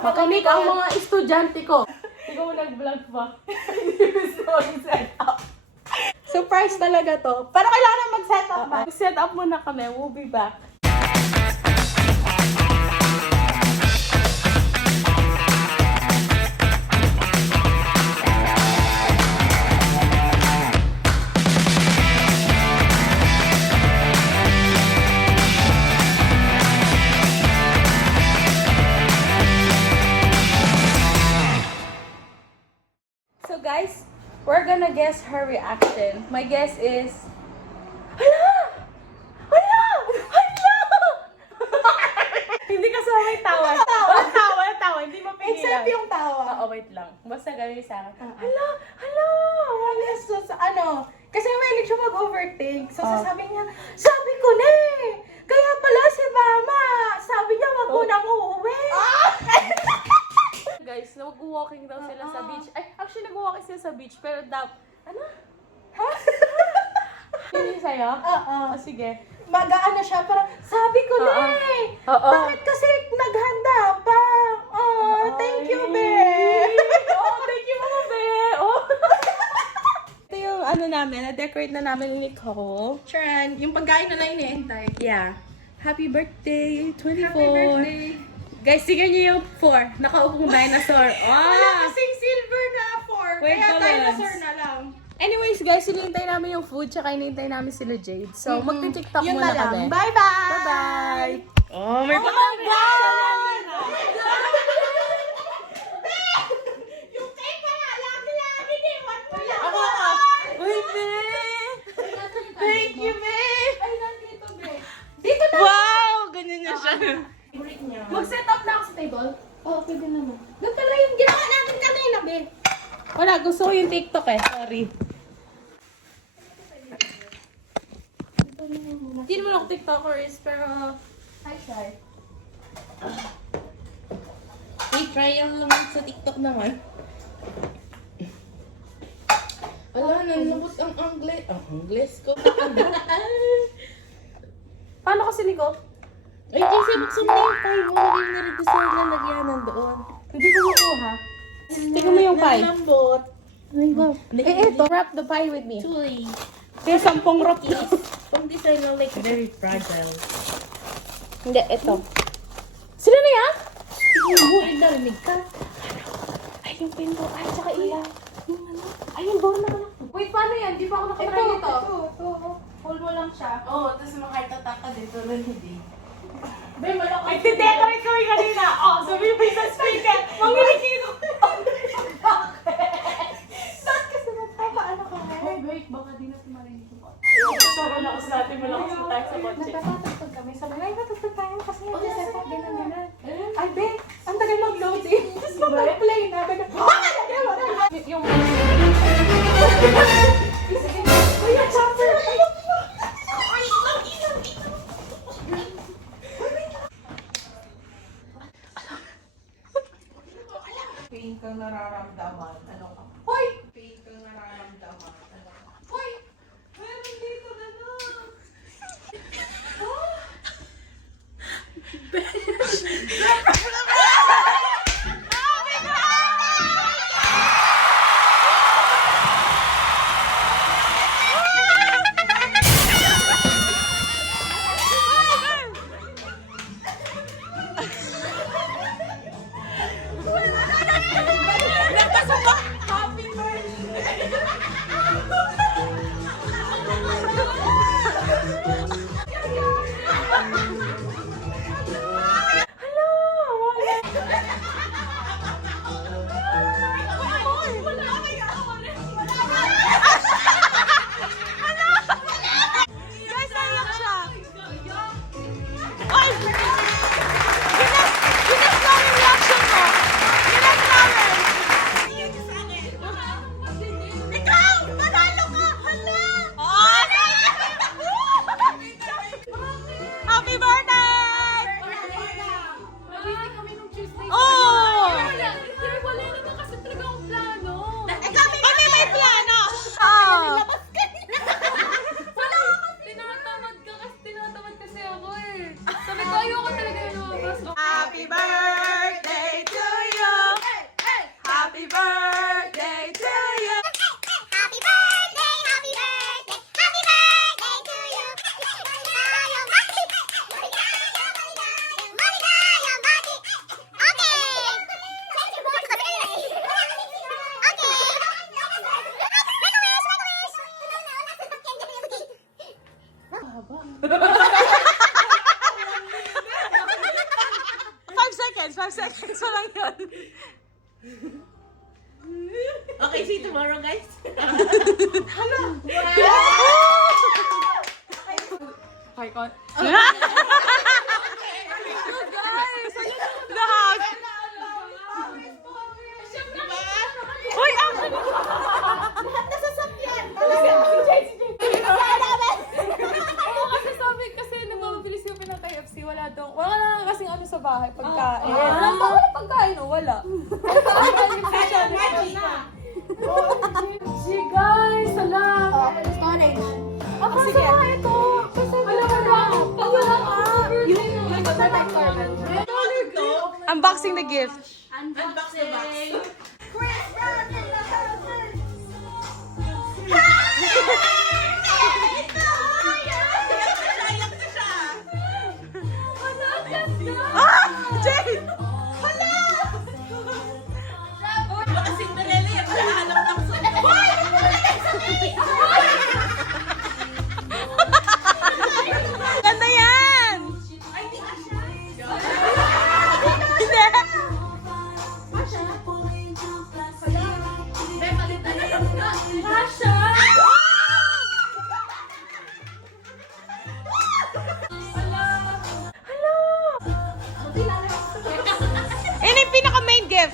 Makinig ang mga estudyante ko. Ikaw mo nag-vlog pa. Hindi gusto ko set up. Surprise talaga to. Pero kailangan mag-set up ba? Set up muna kami. We'll be back. So guys, we're gonna guess her reaction. My guess is, hala! Hala! Hala! Hindi kasama may tawa. Tawa. Hindi mapigilan. Except yung tawa. Oo, wait lang. Basta gano'n sa akin. Hala! Hala! Yes, so, kasi mahilig siya mag-overthink. So, sasabi niya, sabi ko na eh! Kaya pala si Mama, sabi niya wag mo nang uuwi. Guys, nag-walking daw sila sa beach. Ay, actually nag-walking sila sa beach, pero ano? Ha? Hindi sa'yo? Oo. Sige. Mag-ano siya, parang, sabi ko na eh! Oo. Bakit kasi naghanda pa? Oh, thank you, be! Oh, thank you, Mama Be! Oh. Ito yung ano namin, na-decorate na namin ni Nicole. Sharon, yung pagkain na lang iniintay. Yeah. Happy birthday, 24. Happy birthday! Guys, sige niyo yung 4. Nakaupong dinosaur. Wala Ah! kasing silver na 4. Wait, Kaya balance. dinosaur na lang. Anyways, guys, hinihintay namin yung food, tsaka hinihintay namin sila Jade. So, magti-tiktok Yun muna na lang. kami. Bye-bye! Bye-bye! Oh, may Oh my God! Yung cake kaya, lagi-lagi din. One mo lang. Ako! Uy, Be! Thank you, Be! Ay, nandito, be. Dito na. Wow! Ganyan na siya. Mag-set up na ako sa table. Oo, pwede naman. Doon pala yung ginawa natin kanina, be. Wala, gusto ko yung TikTok eh. Sorry. Hindi naman ako TikTokers, pero... Hi, Shai. May trial naman sa TikTok naman. Wala, nalabot ang Angles. Ang Angles ko. Paano kasi, Nico? Ay, kasi buksan mo yung pie mo. Lagay mo na rin sa lalagyanan doon. Hindi ko makuha. Tingnan mo yung pie. Nalambot. Ay, wow. Eh, eto. Wrap the pie with me. Actually, Kaya 10 wrap na. pang design na like very fragile. Hindi, eto. Sino na yan? Hindi narinig ka. Ay, yung pinto. Ay, tsaka iya. Yung ano? Ay, yung door naman ako. Wait, paano yan? Di pa ako nakatry nito. Ito. Hold mo lang siya. Oo, tapos ma-heart attack ka dito rin hindi. Be, malaki. Nagtidecorate kami kanina. Oh, sabi mo sa speaker. Manginig ko. Bakit kasi magpapaano ka nga? Oh, wait, baka di natin marinig yung kotse. So, malakas natin. Malakas na tayo sa kotse. Nagtatapos kami. Sabi na, natutod tayo kasi yung set up din ang gano'n. Ay, be, ang tagal mag-loading. Tapos mag-play na. Yung... Kuya, chopper! Pain kang nararamdaman. Ano ka? Hoy! Pain kang nararamdaman. Ano ka? Hoy! Meron dito na na! Happy birthday! Hello! So lang yun. Okay, see you tomorrow, guys. Okay, kon. Guys, lahat. Uy, akin! Lahat na sasakyan! Kasi sabi, kasi nung mabilis yung pinang KFC, wala na kasing ano sa bahay, pagkain. Ah. Wala pagkain, no? Wala. Guys, hala. Storage. Ako sige. Ito. Kasi wala. Unboxing the gift. Unbox the box. Chris Brown in the house! Jane! Baka Cinderella yung hahanap ng Ganda yan! Hindi! Ini yung pinaka main gift.